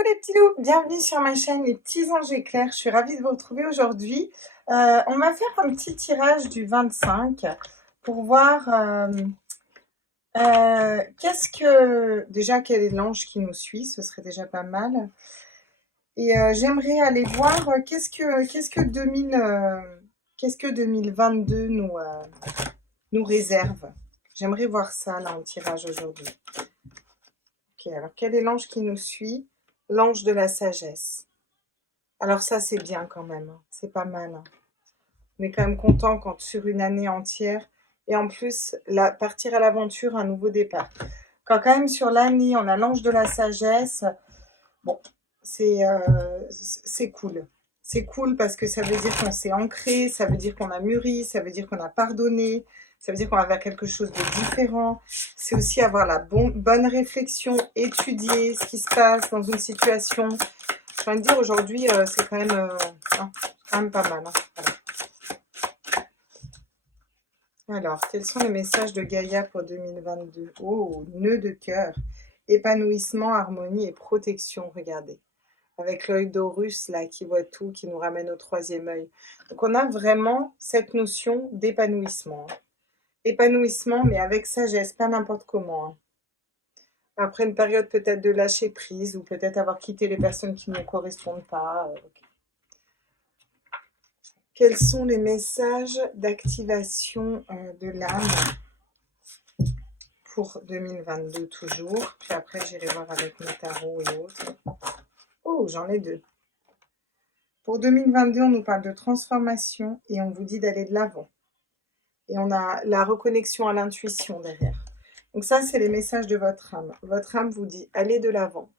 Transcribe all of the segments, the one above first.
Coucou les petits loups, bienvenue sur ma chaîne Les Petits Anges Éclairs. Je suis ravie de vous retrouver aujourd'hui. On va faire un petit tirage du 25 pour voir déjà quel est l'ange qui nous suit, ce serait déjà pas mal. Et j'aimerais aller voir qu'est-ce que 2022 nous réserve. J'aimerais voir ça là en tirage aujourd'hui. Ok, alors quel est l'ange qui nous suit? L'ange de la sagesse. Alors ça, c'est bien quand même, hein. C'est pas mal, hein. On est quand même content quand sur une année entière, et en plus, partir à l'aventure, un nouveau départ. Quand même sur l'année, on a l'ange de la sagesse, bon, c'est cool. C'est cool parce que ça veut dire qu'on s'est ancré, ça veut dire qu'on a mûri, ça veut dire qu'on a pardonné, ça veut dire qu'on va vers quelque chose de différent. C'est aussi avoir la bonne réflexion, étudier ce qui se passe dans une situation. Je viens de dire aujourd'hui, c'est quand même pas mal, hein. Voilà. Alors, quels sont les messages de Gaïa pour 2022? Oh, nœud de cœur, épanouissement, harmonie et protection, regardez. Avec l'œil d'Horus, là, qui voit tout, qui nous ramène au troisième œil. Donc, on a vraiment cette notion d'épanouissement, hein. Épanouissement, mais avec sagesse, pas n'importe comment, hein. Après une période peut-être de lâcher prise, ou peut-être avoir quitté les personnes qui ne nous correspondent pas. Okay. Quels sont les messages d'activation de l'âme pour 2022 toujours? Puis après, j'irai voir avec mes tarots et autres. Oh, j'en ai deux. Pour 2022, on nous parle de transformation et on vous dit d'aller de l'avant. Et on a la reconnexion à l'intuition derrière. Donc ça, c'est les messages de votre âme. Votre âme vous dit, allez de l'avant.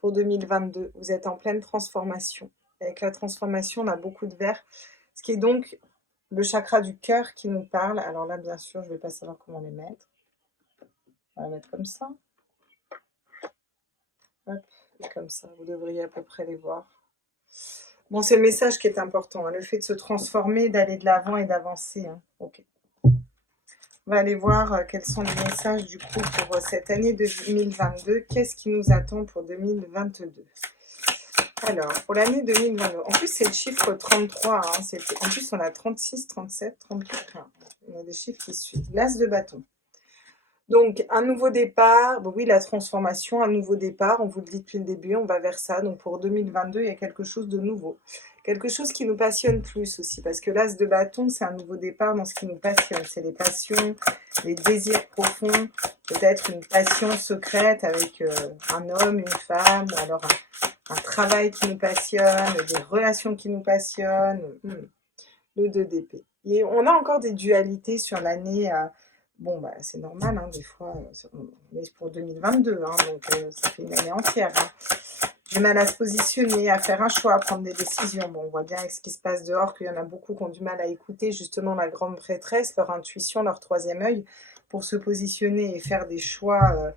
Pour 2022, vous êtes en pleine transformation. Avec la transformation, on a beaucoup de vert. Ce qui est donc le chakra du cœur qui nous parle. Alors là, bien sûr, je ne vais pas savoir comment les mettre. On va les mettre comme ça. Hop, et comme ça. Vous devriez à peu près les voir. Bon, c'est le message qui est important, hein, le fait de se transformer, d'aller de l'avant et d'avancer, hein. Ok. On va aller voir quels sont les messages du coup pour cette année 2022. Qu'est-ce qui nous attend pour 2022? Alors, pour l'année 2022, en plus c'est le chiffre 33, hein, en plus on a 36, 37, 34, hein. On a des chiffres qui suivent. L'as de bâton. Donc, un nouveau départ, bon, oui, la transformation, un nouveau départ, on vous le dit depuis le début, on va vers ça. Donc, pour 2022, il y a quelque chose de nouveau. Quelque chose qui nous passionne plus aussi, parce que l'as de bâton, c'est un nouveau départ dans ce qui nous passionne. C'est les passions, les désirs profonds, peut-être une passion secrète avec un homme, une femme, ou alors un travail qui nous passionne, des relations qui nous passionnent. Le 2 d'épée. Et on a encore des dualités sur l'année. Bon, bah, c'est normal, hein, des fois, on est pour 2022, hein, donc ça fait une année entière, hein. Du mal à se positionner, à faire un choix, à prendre des décisions. Bon, on voit bien avec ce qui se passe dehors qu'il y en a beaucoup qui ont du mal à écouter justement la grande prêtresse, leur intuition, leur troisième œil, pour se positionner et faire des choix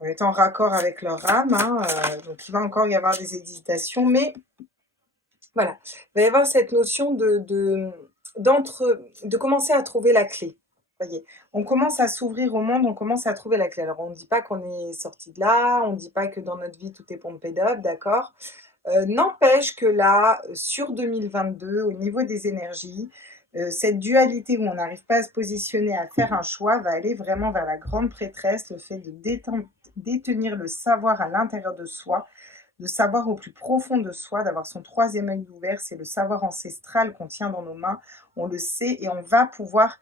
en étant raccord avec leur âme, hein. Donc il va encore y avoir des hésitations, mais voilà, il va y avoir cette notion de commencer à trouver la clé. Voyez, on commence à s'ouvrir au monde, on commence à trouver la clé. Alors, on ne dit pas qu'on est sorti de là, on ne dit pas que dans notre vie, tout est pompé d'up, d'accord? N'empêche que là, sur 2022, au niveau des énergies, cette dualité où on n'arrive pas à se positionner, à faire un choix, va aller vraiment vers la grande prêtresse, le fait de détenir le savoir à l'intérieur de soi, de savoir au plus profond de soi, d'avoir son troisième œil ouvert, c'est le savoir ancestral qu'on tient dans nos mains, on le sait et on va pouvoir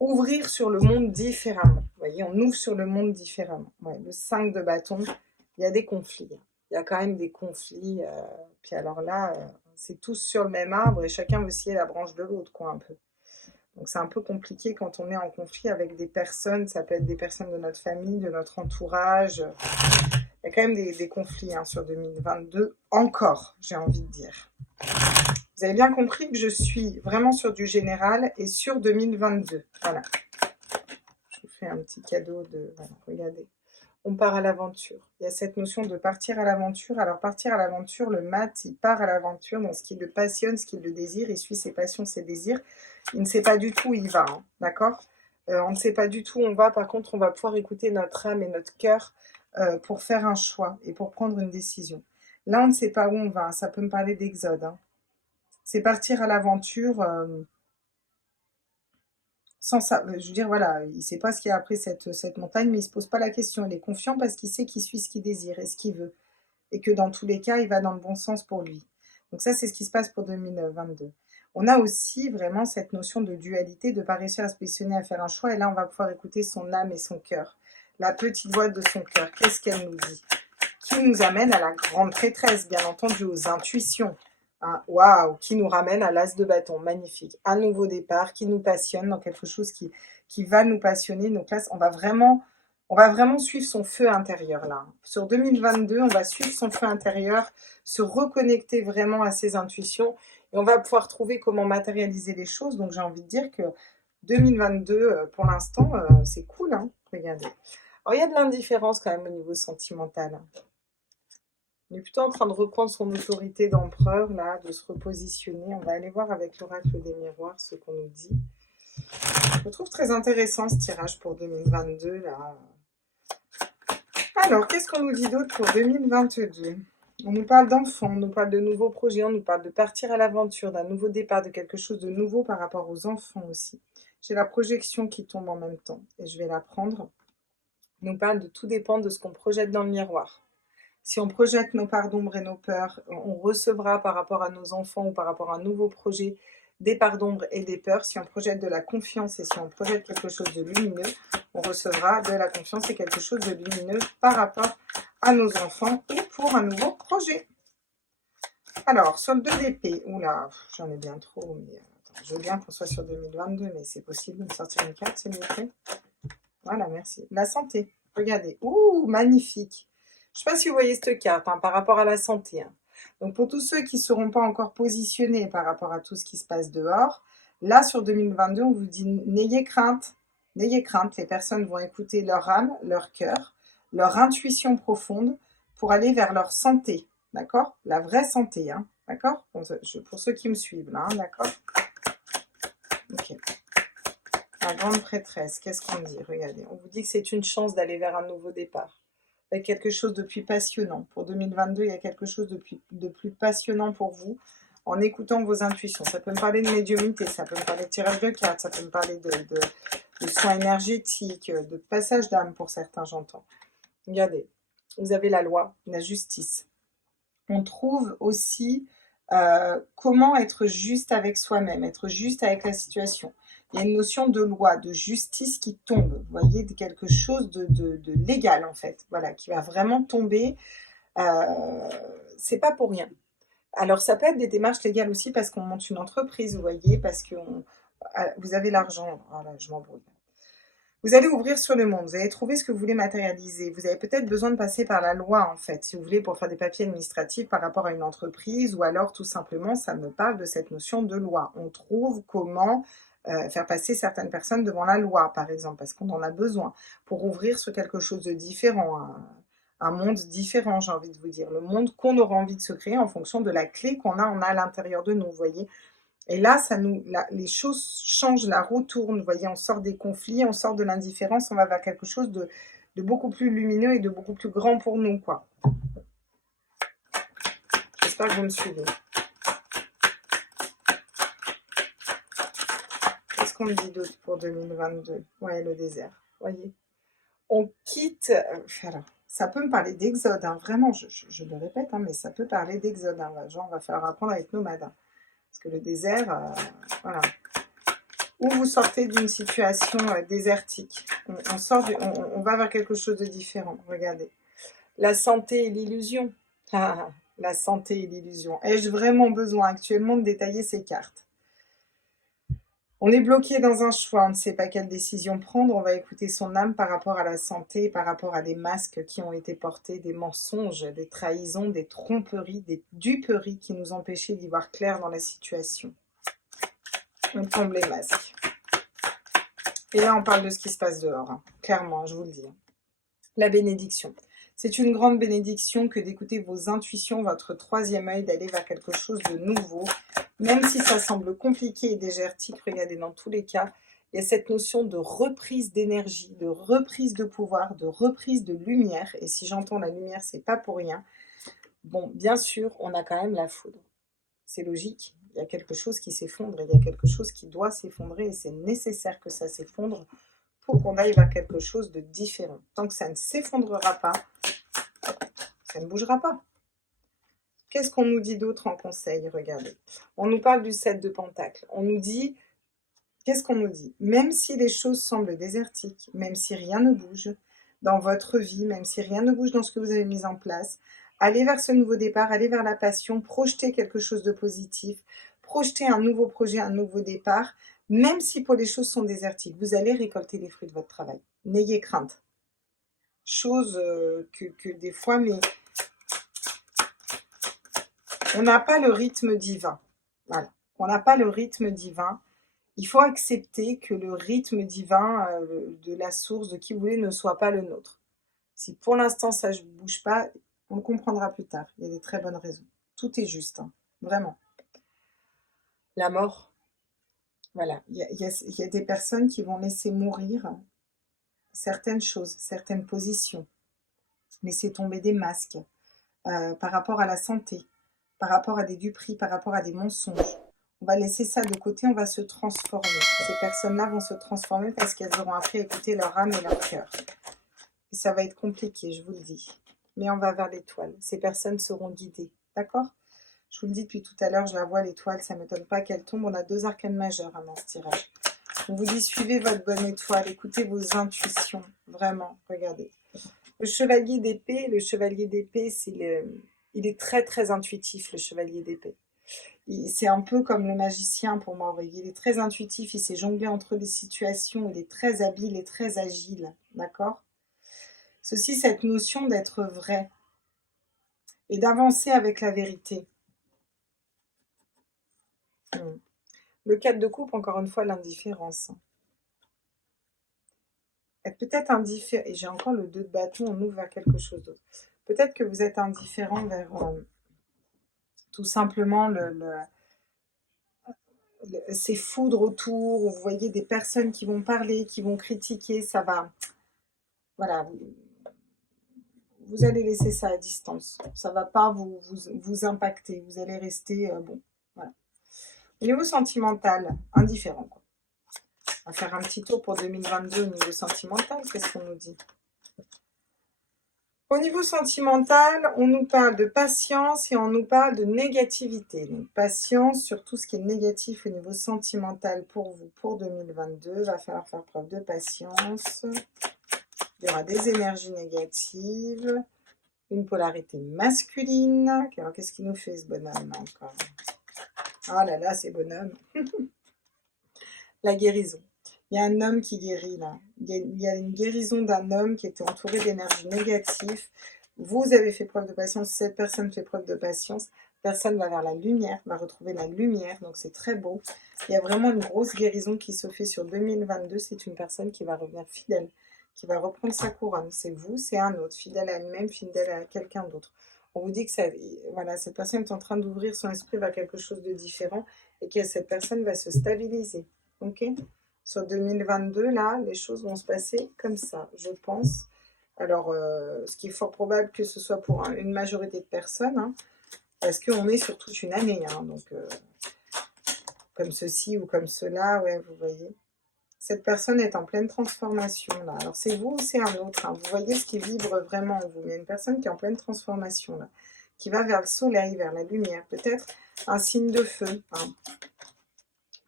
ouvrir sur le monde différemment. Vous voyez, on ouvre sur le monde différemment. Ouais, le 5 de bâton, il y a des conflits. Il y a quand même des conflits. Puis alors là, c'est tous sur le même arbre et chacun veut scier la branche de l'autre, quoi, un peu. Donc c'est un peu compliqué quand on est en conflit avec des personnes. Ça peut être des personnes de notre famille, de notre entourage. Il y a quand même des conflits, hein, sur 2022, encore, j'ai envie de dire. Vous avez bien compris que je suis vraiment sur du général et sur 2022. Voilà. Je vous fais un petit cadeau de... Voilà, regardez. On part à l'aventure. Il y a cette notion de partir à l'aventure. Alors, partir à l'aventure, le mat, il part à l'aventure dans ce qui le passionne, ce qui le désire. Il suit ses passions, ses désirs. Il ne sait pas du tout où il va, hein, d'accord? On ne sait pas du tout où on va. Par contre, on va pouvoir écouter notre âme et notre cœur pour faire un choix et pour prendre une décision. Là, on ne sait pas où on va. Ça peut me parler d'exode. Hein. C'est partir à l'aventure sans ça. Je veux dire, voilà, il ne sait pas ce qu'il y a après cette montagne, mais il ne se pose pas la question. Il est confiant parce qu'il sait qu'il suit ce qu'il désire et ce qu'il veut. Et que dans tous les cas, il va dans le bon sens pour lui. Donc ça, c'est ce qui se passe pour 2022. On a aussi vraiment cette notion de dualité, de ne pas réussir à se positionner, à faire un choix. Et là, on va pouvoir écouter son âme et son cœur. La petite voix de son cœur, qu'est-ce qu'elle nous dit? Qui nous amène à la grande prêtresse, bien entendu, aux intuitions. Hein, waouh, qui nous ramène à l'as de bâton, magnifique. Un nouveau départ qui nous passionne dans quelque chose qui va nous passionner. Donc là, on va vraiment suivre son feu intérieur là. Sur 2022, on va suivre son feu intérieur, se reconnecter vraiment à ses intuitions et on va pouvoir trouver comment matérialiser les choses. Donc j'ai envie de dire que 2022, pour l'instant, c'est cool. Hein, regardez. Alors il y a de l'indifférence quand même au niveau sentimental. On est plutôt en train de reprendre son autorité d'empereur là, de se repositionner. On va aller voir avec l'oracle des miroirs ce qu'on nous dit. Je trouve très intéressant ce tirage pour 2022 là. Alors, qu'est-ce qu'on nous dit d'autre pour 2022? On nous parle d'enfants, on nous parle de nouveaux projets, on nous parle de partir à l'aventure, d'un nouveau départ, de quelque chose de nouveau par rapport aux enfants aussi. J'ai la projection qui tombe en même temps et je vais la prendre. On nous parle de tout dépend de ce qu'on projette dans le miroir. Si on projette nos parts d'ombre et nos peurs, on recevra par rapport à nos enfants ou par rapport à un nouveau projet des parts d'ombre et des peurs. Si on projette de la confiance et si on projette quelque chose de lumineux, on recevra de la confiance et quelque chose de lumineux par rapport à nos enfants et pour un nouveau projet. Alors, sur le 2 d'épée, oula, j'en ai bien trop, mais attends, je veux bien qu'on soit sur 2022, mais c'est possible de me sortir une carte, s'il vous plaît. Voilà, merci. La santé, regardez, ouh, magnifique. Je ne sais pas si vous voyez cette carte hein, par rapport à la santé. Hein. Donc, pour tous ceux qui ne seront pas encore positionnés par rapport à tout ce qui se passe dehors, là, sur 2022, on vous dit n'ayez crainte. N'ayez crainte, les personnes vont écouter leur âme, leur cœur, leur intuition profonde pour aller vers leur santé. D'accord? La vraie santé. Hein, d'accord? Pour ceux qui me suivent, là, hein, d'accord? Ok. La grande prêtresse, qu'est-ce qu'on dit? Regardez, on vous dit que c'est une chance d'aller vers un nouveau départ. Avec quelque chose de plus passionnant. Pour 2022, il y a quelque chose de plus passionnant pour vous en écoutant vos intuitions. Ça peut me parler de médiumnité, ça peut me parler de tirage de cartes, ça peut me parler de soins énergétiques, de passage d'âme pour certains, j'entends. Regardez, vous avez la loi, la justice. On trouve aussi comment être juste avec soi-même, être juste avec la situation. Il y a une notion de loi, de justice qui tombe, vous voyez, de quelque chose de légal en fait, voilà, qui va vraiment tomber. C'est pas pour rien. Alors ça peut être des démarches légales aussi parce qu'on monte une entreprise, vous voyez, parce que vous avez l'argent. Voilà, je m'embrouille. Vous allez ouvrir sur le monde, vous allez trouver ce que vous voulez matérialiser. Vous avez peut-être besoin de passer par la loi, en fait, si vous voulez, pour faire des papiers administratifs par rapport à une entreprise, ou alors, tout simplement, ça me parle de cette notion de loi. On trouve comment faire passer certaines personnes devant la loi, par exemple, parce qu'on en a besoin, pour ouvrir sur quelque chose de différent, un monde différent, j'ai envie de vous dire. Le monde qu'on aura envie de se créer en fonction de la clé qu'on a à l'intérieur de nous, vous voyez. Et là, les choses changent, la roue tourne, vous voyez, on sort des conflits, on sort de l'indifférence, on va vers quelque chose de beaucoup plus lumineux et de beaucoup plus grand pour nous, quoi. J'espère que vous me suivez. Qu'est-ce qu'on me dit d'autre pour 2022? Ouais, le désert, voyez. On quitte... alors, ça peut me parler d'exode, hein, vraiment, je le répète, hein, mais ça peut parler d'exode. Hein, genre, on va falloir apprendre à être nomade. Hein. Parce que le désert, voilà. Ou vous sortez d'une situation désertique. On va vers quelque chose de différent. Regardez. La santé et l'illusion. Ah, la santé et l'illusion. Ai-je vraiment besoin actuellement de détailler ces cartes? On est bloqué dans un choix, on ne sait pas quelle décision prendre. On va écouter son âme par rapport à la santé, par rapport à des masques qui ont été portés, des mensonges, des trahisons, des tromperies, des duperies qui nous empêchaient d'y voir clair dans la situation. On tombe les masques. Et là, on parle de ce qui se passe dehors. Hein. Clairement, je vous le dis. La bénédiction. C'est une grande bénédiction que d'écouter vos intuitions, votre troisième œil, d'aller vers quelque chose de nouveau. Même si ça semble compliqué et désertique, regardez, dans tous les cas, Il y a cette notion de reprise d'énergie, de reprise de pouvoir, de reprise de lumière. Et si j'entends la lumière, c'est pas pour rien. Bon, bien sûr, on a quand même la foudre. C'est logique. Il y a quelque chose qui s'effondre. Il y a quelque chose qui doit s'effondrer. Et c'est nécessaire que ça s'effondre pour qu'on aille vers quelque chose de différent. Tant que ça ne s'effondrera pas, ça ne bougera pas. Qu'est-ce qu'on nous dit d'autre en conseil? Regardez. On nous parle du 7 de Pentacle. On nous dit... Qu'est-ce qu'on nous dit? Même si les choses semblent désertiques, même si rien ne bouge dans votre vie, même si rien ne bouge dans ce que vous avez mis en place, allez vers ce nouveau départ, allez vers la passion, projetez quelque chose de positif, projetez un nouveau projet, un nouveau départ, même si pour les choses sont désertiques, vous allez récolter les fruits de votre travail. N'ayez crainte. Chose que des fois, mais on n'a pas le rythme divin. Voilà. On n'a pas le rythme divin. Il faut accepter que le rythme divin de la source, de qui vous voulez, ne soit pas le nôtre. Si pour l'instant ça ne bouge pas, on le comprendra plus tard. Il y a des très bonnes raisons. Tout est juste, hein, vraiment. La mort, voilà. Il y a des personnes qui vont laisser mourir certaines choses, certaines positions. Laisser tomber des masques par rapport à la santé, par rapport à des duperies, par rapport à des mensonges. On va laisser ça de côté, on va se transformer. Ces personnes-là vont se transformer parce qu'elles auront appris à écouter leur âme et leur cœur. Et ça va être compliqué, je vous le dis. Mais on va vers l'étoile. Ces personnes seront guidées. D'accord? Je vous le dis depuis tout à l'heure, je la vois, l'étoile, ça ne m'étonne pas qu'elle tombe. On a 2 arcanes majeures dans ce tirage. On vous dit, suivez votre bonne étoile, écoutez vos intuitions. Vraiment, regardez. Le chevalier d'épée, il est très très intuitif, le chevalier d'épée. C'est un peu comme le magicien pour moi, vous voyez. Il est très intuitif, il sait jongler entre les situations, il est très habile et très agile, d'accord? C'est aussi cette notion d'être vrai et d'avancer avec la vérité. Le 4 de coupe, encore une fois, l'indifférence. Être peut-être indifférent, et j'ai encore le 2 de bâton, on ouvre vers quelque chose d'autre. Peut-être que vous êtes indifférent vers tout simplement ces foudres autour, où vous voyez des personnes qui vont parler, qui vont critiquer, ça va... Voilà, vous allez laisser ça à distance. Ça ne va pas vous impacter. Vous allez rester, bon, voilà. Au niveau sentimental, indifférent, quoi. On va faire un petit tour pour 2022 au niveau sentimental. Qu'est-ce qu'on nous dit? Au niveau sentimental, on nous parle de patience et on nous parle de négativité. Donc, patience sur tout ce qui est négatif au niveau sentimental pour vous, pour 2022. Il va falloir faire preuve de patience. Il y aura des énergies négatives. Une polarité masculine. Alors, qu'est-ce qu'il nous fait, ce bonhomme, encore? Ah là là, ces bonhommes. La guérison. Il y a un homme qui guérit, là. Il y a une guérison d'un homme qui était entouré d'énergie négative. Vous avez fait preuve de patience. Cette personne fait preuve de patience. Personne va vers la lumière, va retrouver la lumière. Donc, c'est très beau. Il y a vraiment une grosse guérison qui se fait sur 2022. C'est une personne qui va revenir fidèle, qui va reprendre sa couronne. C'est vous, c'est un autre. Fidèle à elle-même, fidèle à quelqu'un d'autre. On vous dit que ça, voilà, cette personne est en train d'ouvrir son esprit vers quelque chose de différent et que cette personne va se stabiliser. Ok? Sur 2022, là, les choses vont se passer comme ça, je pense. Alors, ce qui est fort probable que ce soit pour une majorité de personnes, hein, parce qu'on est sur toute une année. Hein, donc, comme ceci ou comme cela, ouais, vous voyez. Cette personne est en pleine transformation, là. Alors, c'est vous ou c'est un autre, hein. Vous voyez ce qui vibre vraiment en vous. Il y a une personne qui est en pleine transformation, là, qui va vers le soleil, vers la lumière. Peut-être un signe de feu, hein.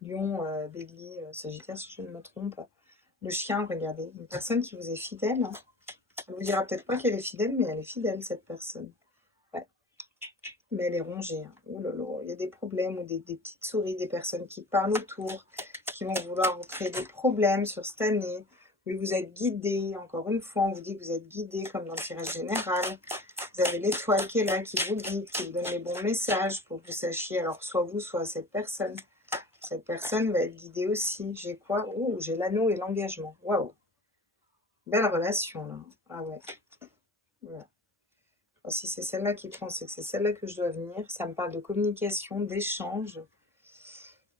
Lion, bélier, sagittaire, si je ne me trompe. Le chien, regardez. Une personne qui vous est fidèle. Hein. Elle vous dira peut-être pas qu'elle est fidèle, mais elle est fidèle, cette personne. Ouais. Mais elle est rongée. Hein. Ouh là là, il y a des problèmes ou des petites souris, des personnes qui parlent autour, qui vont vouloir vous créer des problèmes sur cette année. Mais vous êtes guidé. Encore une fois, on vous dit que vous êtes guidé, comme dans le tirage général. Vous avez l'étoile qui est là, qui vous guide, qui vous donne les bons messages pour que vous sachiez, alors soit vous, soit cette personne. Cette personne va être guidée aussi. J'ai quoi? Oh, j'ai l'anneau et l'engagement. Waouh! Belle relation, là. Ah ouais. Voilà. Alors, si c'est celle-là qui prend, c'est que c'est celle-là que je dois venir. Ça me parle de communication, d'échange.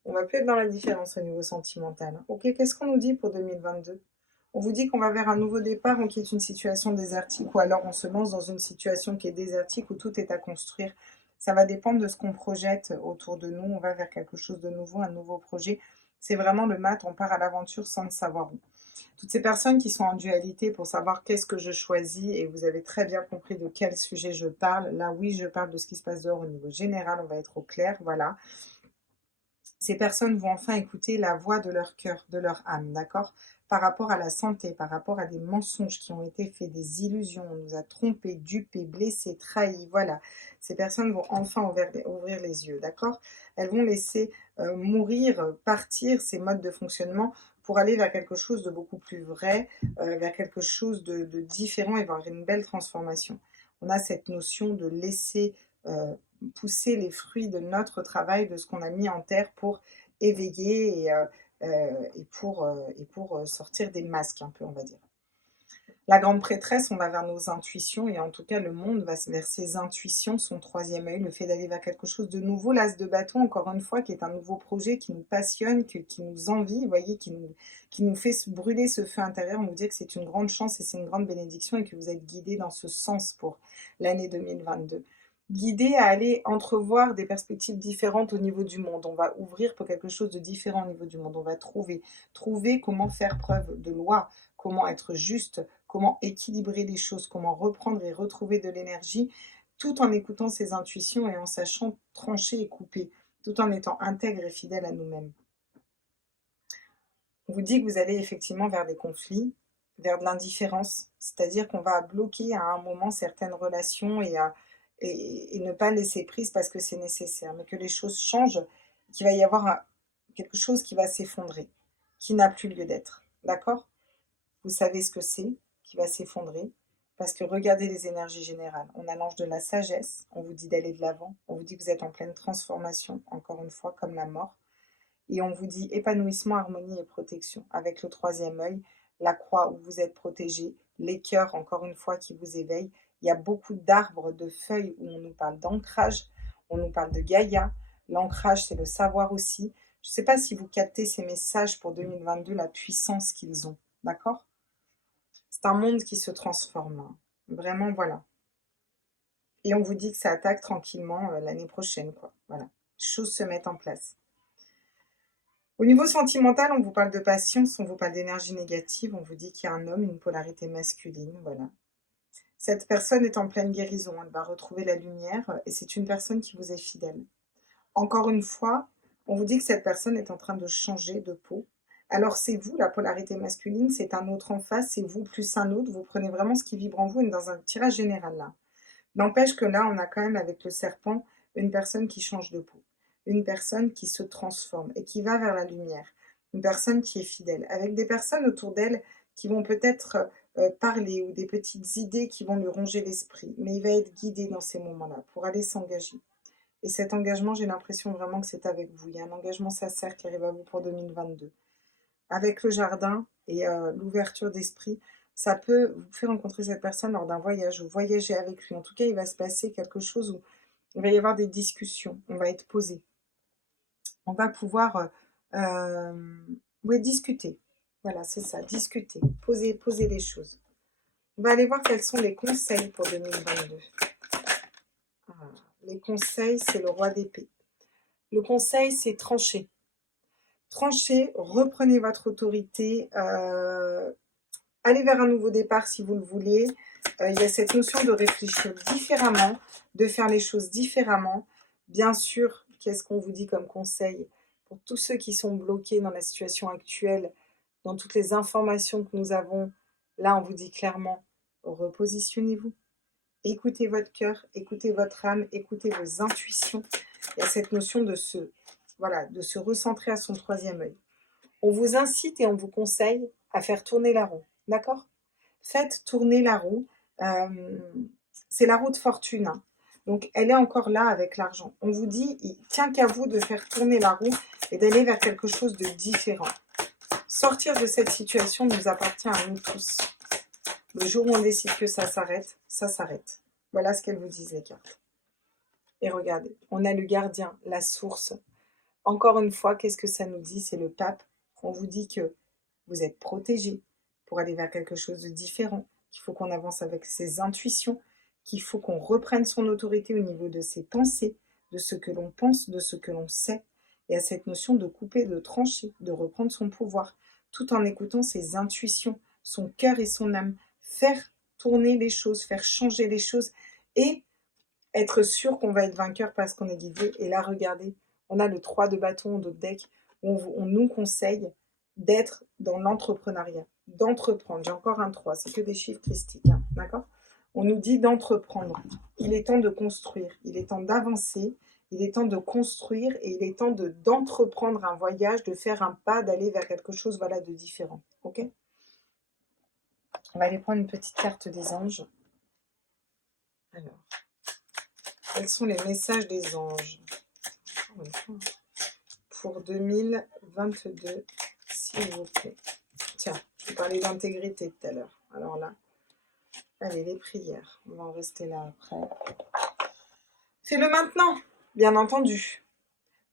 On va plus être dans la différence au niveau sentimental. Ok, qu'est-ce qu'on nous dit pour 2022? On vous dit qu'on va vers un nouveau départ, on quitte une situation désertique, ou alors on se lance dans une situation qui est désertique, où tout est à construire. Ça va dépendre de ce qu'on projette autour de nous. On va vers quelque chose de nouveau, un nouveau projet. C'est vraiment le mat, on part à l'aventure sans le savoir où. Toutes ces personnes qui sont en dualité pour savoir qu'est-ce que je choisis, et vous avez très bien compris de quel sujet je parle. Là, oui, je parle de ce qui se passe dehors au niveau général, on va être au clair, voilà. Ces personnes vont enfin écouter la voix de leur cœur, de leur âme, d'accord? Par rapport à la santé, par rapport à des mensonges qui ont été faits, des illusions, on nous a trompés, dupés, blessés, trahis, voilà. Ces personnes vont enfin ouvrir les yeux, d'accord? Elles vont laisser mourir, partir ces modes de fonctionnement pour aller vers quelque chose de beaucoup plus vrai, vers quelque chose de différent et vers une belle transformation. On a cette notion de laisser pousser les fruits de notre travail, de ce qu'on a mis en terre pour éveiller et pour sortir des masques un peu, on va dire. La grande prêtresse, on va vers nos intuitions et en tout cas le monde va vers ses intuitions, son troisième œil, le fait d'aller vers quelque chose de nouveau, l'as de bâton encore une fois, qui est un nouveau projet qui nous passionne, qui nous envie, vous voyez, qui nous fait brûler ce feu intérieur. On vous dit que c'est une grande chance et c'est une grande bénédiction et que vous êtes guidés dans ce sens pour l'année 2022. Guidés à aller entrevoir des perspectives différentes au niveau du monde. On va ouvrir pour quelque chose de différent au niveau du monde. On va trouver comment faire preuve de loi, comment être juste, comment équilibrer les choses, comment reprendre et retrouver de l'énergie, tout en écoutant ses intuitions et en sachant trancher et couper, tout en étant intègre et fidèle à nous-mêmes. On vous dit que vous allez effectivement vers des conflits, vers de l'indifférence, c'est-à-dire qu'on va bloquer à un moment certaines relations et ne pas laisser prise parce que c'est nécessaire, mais que les choses changent, qu'il va y avoir quelque chose qui va s'effondrer, qui n'a plus lieu d'être. D'accord? Vous savez ce que c'est qui va s'effondrer, parce que regardez les énergies générales. On a l'ange de la sagesse, on vous dit d'aller de l'avant, on vous dit que vous êtes en pleine transformation, encore une fois, comme la mort. Et on vous dit épanouissement, harmonie et protection. Avec le troisième œil, la croix où vous êtes protégé, les cœurs, encore une fois, qui vous éveillent. Il y a beaucoup d'arbres, de feuilles où on nous parle d'ancrage, on nous parle de Gaïa. L'ancrage, c'est le savoir aussi. Je ne sais pas si vous captez ces messages pour 2022, la puissance qu'ils ont. D'accord? C'est un monde qui se transforme. Vraiment, voilà. Et on vous dit que ça attaque tranquillement l'année prochaine, quoi. Voilà. Les choses se mettent en place. Au niveau sentimental, on vous parle de patience, on vous parle d'énergie négative, on vous dit qu'il y a un homme, une polarité masculine, voilà. Cette personne est en pleine guérison, elle va retrouver la lumière et c'est une personne qui vous est fidèle. Encore une fois, on vous dit que cette personne est en train de changer de peau. Alors c'est vous, la polarité masculine, c'est un autre en face, c'est vous plus un autre, vous prenez vraiment ce qui vibre en vous et dans un tirage général là. N'empêche que là, on a quand même avec le serpent une personne qui change de peau, une personne qui se transforme et qui va vers la lumière, une personne qui est fidèle, avec des personnes autour d'elle qui vont peut-être parler ou des petites idées qui vont lui ronger l'esprit, mais il va être guidé dans ces moments-là pour aller s'engager. Et cet engagement, j'ai l'impression vraiment que c'est avec vous. Il y a un engagement sincère qui arrive à vous pour 2022. Avec le jardin et l'ouverture d'esprit, ça peut vous faire rencontrer cette personne lors d'un voyage ou voyager avec lui. En tout cas, il va se passer quelque chose où il va y avoir des discussions, on va être posé. On va pouvoir ouais, discuter. Voilà, c'est ça, discuter, poser les choses. On va aller voir quels sont les conseils pour 2022. Ah, les conseils, c'est le roi d'épée. Le conseil, c'est trancher. Tranchez, reprenez votre autorité, allez vers un nouveau départ si vous le voulez. Il y a cette notion de réfléchir différemment, de faire les choses différemment. Bien sûr, qu'est-ce qu'on vous dit comme conseil pour tous ceux qui sont bloqués dans la situation actuelle, dans toutes les informations que nous avons? Là, on vous dit clairement, repositionnez-vous. Écoutez votre cœur, écoutez votre âme, écoutez vos intuitions. Il y a cette notion de se recentrer à son troisième œil. On vous incite et on vous conseille à faire tourner la roue. D'accord? Faites tourner la roue. C'est la roue de fortune. Hein. Donc, elle est encore là avec l'argent. On vous dit, il tient qu'à vous de faire tourner la roue et d'aller vers quelque chose de différent. Sortir de cette situation nous appartient à nous tous. Le jour où on décide que ça s'arrête, ça s'arrête. Voilà ce qu'elles vous disent, les cartes. Et regardez, on a le gardien, la source. Encore une fois, qu'est-ce que ça nous dit? C'est le pape. On vous dit que vous êtes protégé pour aller vers quelque chose de différent, qu'il faut qu'on avance avec ses intuitions, qu'il faut qu'on reprenne son autorité au niveau de ses pensées, de ce que l'on pense, de ce que l'on sait. Et à cette notion de couper, de trancher, de reprendre son pouvoir, tout en écoutant ses intuitions, son cœur et son âme, faire tourner les choses, faire changer les choses et être sûr qu'on va être vainqueur parce qu'on est guidé. Et là, regardez, on a le 3 de bâton d'autres deck, où on nous conseille d'être dans l'entrepreneuriat, d'entreprendre. J'ai encore un 3, c'est que des chiffres christiques, hein, d'accord? On nous dit d'entreprendre. Il est temps de construire, il est temps d'avancer, il est temps de construire et il est temps d'entreprendre un voyage, de faire un pas, d'aller vers quelque chose voilà, de différent. Ok? On va aller prendre une petite carte des anges. Alors, quels sont les messages des anges pour 2022, s'il vous plaît? Tiens, je vous parlais d'intégrité tout à l'heure. Alors là, allez, les prières. On va en rester là après. Fais-le maintenant, bien entendu.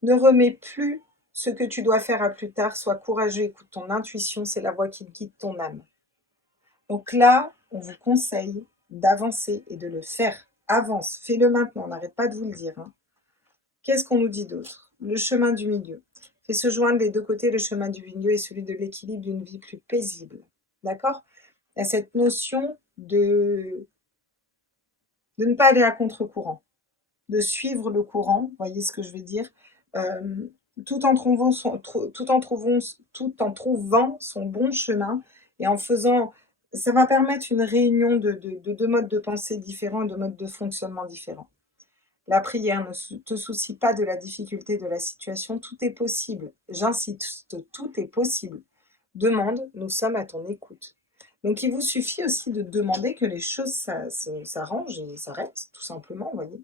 Ne remets plus ce que tu dois faire à plus tard. Sois courageux, écoute ton intuition, c'est la voix qui guide ton âme. Donc là, on vous conseille d'avancer et de le faire. Avance, fais-le maintenant, on n'arrête pas de vous le dire. Hein. Qu'est-ce qu'on nous dit d'autre? Le chemin du milieu. Fais se joindre les deux côtés, le chemin du milieu et celui de l'équilibre d'une vie plus paisible. D'accord? Il y a cette notion de ne pas aller à contre-courant, de suivre le courant, vous voyez ce que je veux dire, tout en trouvant son bon chemin et en faisant, ça va permettre une réunion de deux modes de pensée différents, de modes de fonctionnement différents. La prière, ne te soucie pas de la difficulté de la situation, tout est possible. J'insiste, tout est possible. Demande, nous sommes à ton écoute. Donc il vous suffit aussi de demander que les choses s'arrangent et s'arrêtent, tout simplement, vous voyez.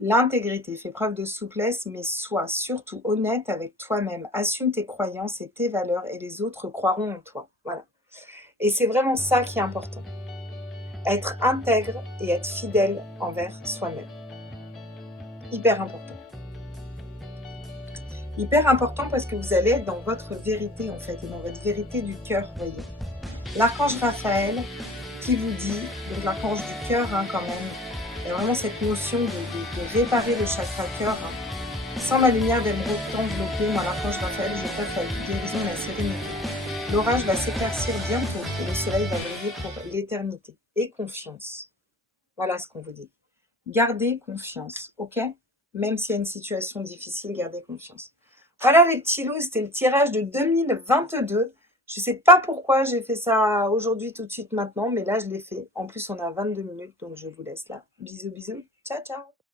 L'intégrité, fait preuve de souplesse, mais sois surtout honnête avec toi-même. Assume tes croyances et tes valeurs et les autres croiront en toi. Voilà. Et c'est vraiment ça qui est important. Être intègre et être fidèle envers soi-même. Hyper important. Hyper important parce que vous allez être dans votre vérité en fait, et dans votre vérité du cœur, voyez. L'archange Raphaël qui vous dit, donc l'archange du cœur hein, quand même, il y a vraiment cette notion de réparer le chakra cœur. Hein. Sans ma lumière d'émeraude t'envelopper, moi l'archange Raphaël, je t'offre la guérison et la sérénité. L'orage va s'éclaircir bientôt et le soleil va briller pour l'éternité. Et confiance. Voilà ce qu'on vous dit. Gardez confiance, ok? Même s'il y a une situation difficile, gardez confiance. Voilà les petits loups, c'était le tirage de 2022. Je ne sais pas pourquoi j'ai fait ça aujourd'hui tout de suite maintenant, mais là je l'ai fait. En plus on a 22 minutes, donc je vous laisse là. Bisous, bisous. Ciao, ciao.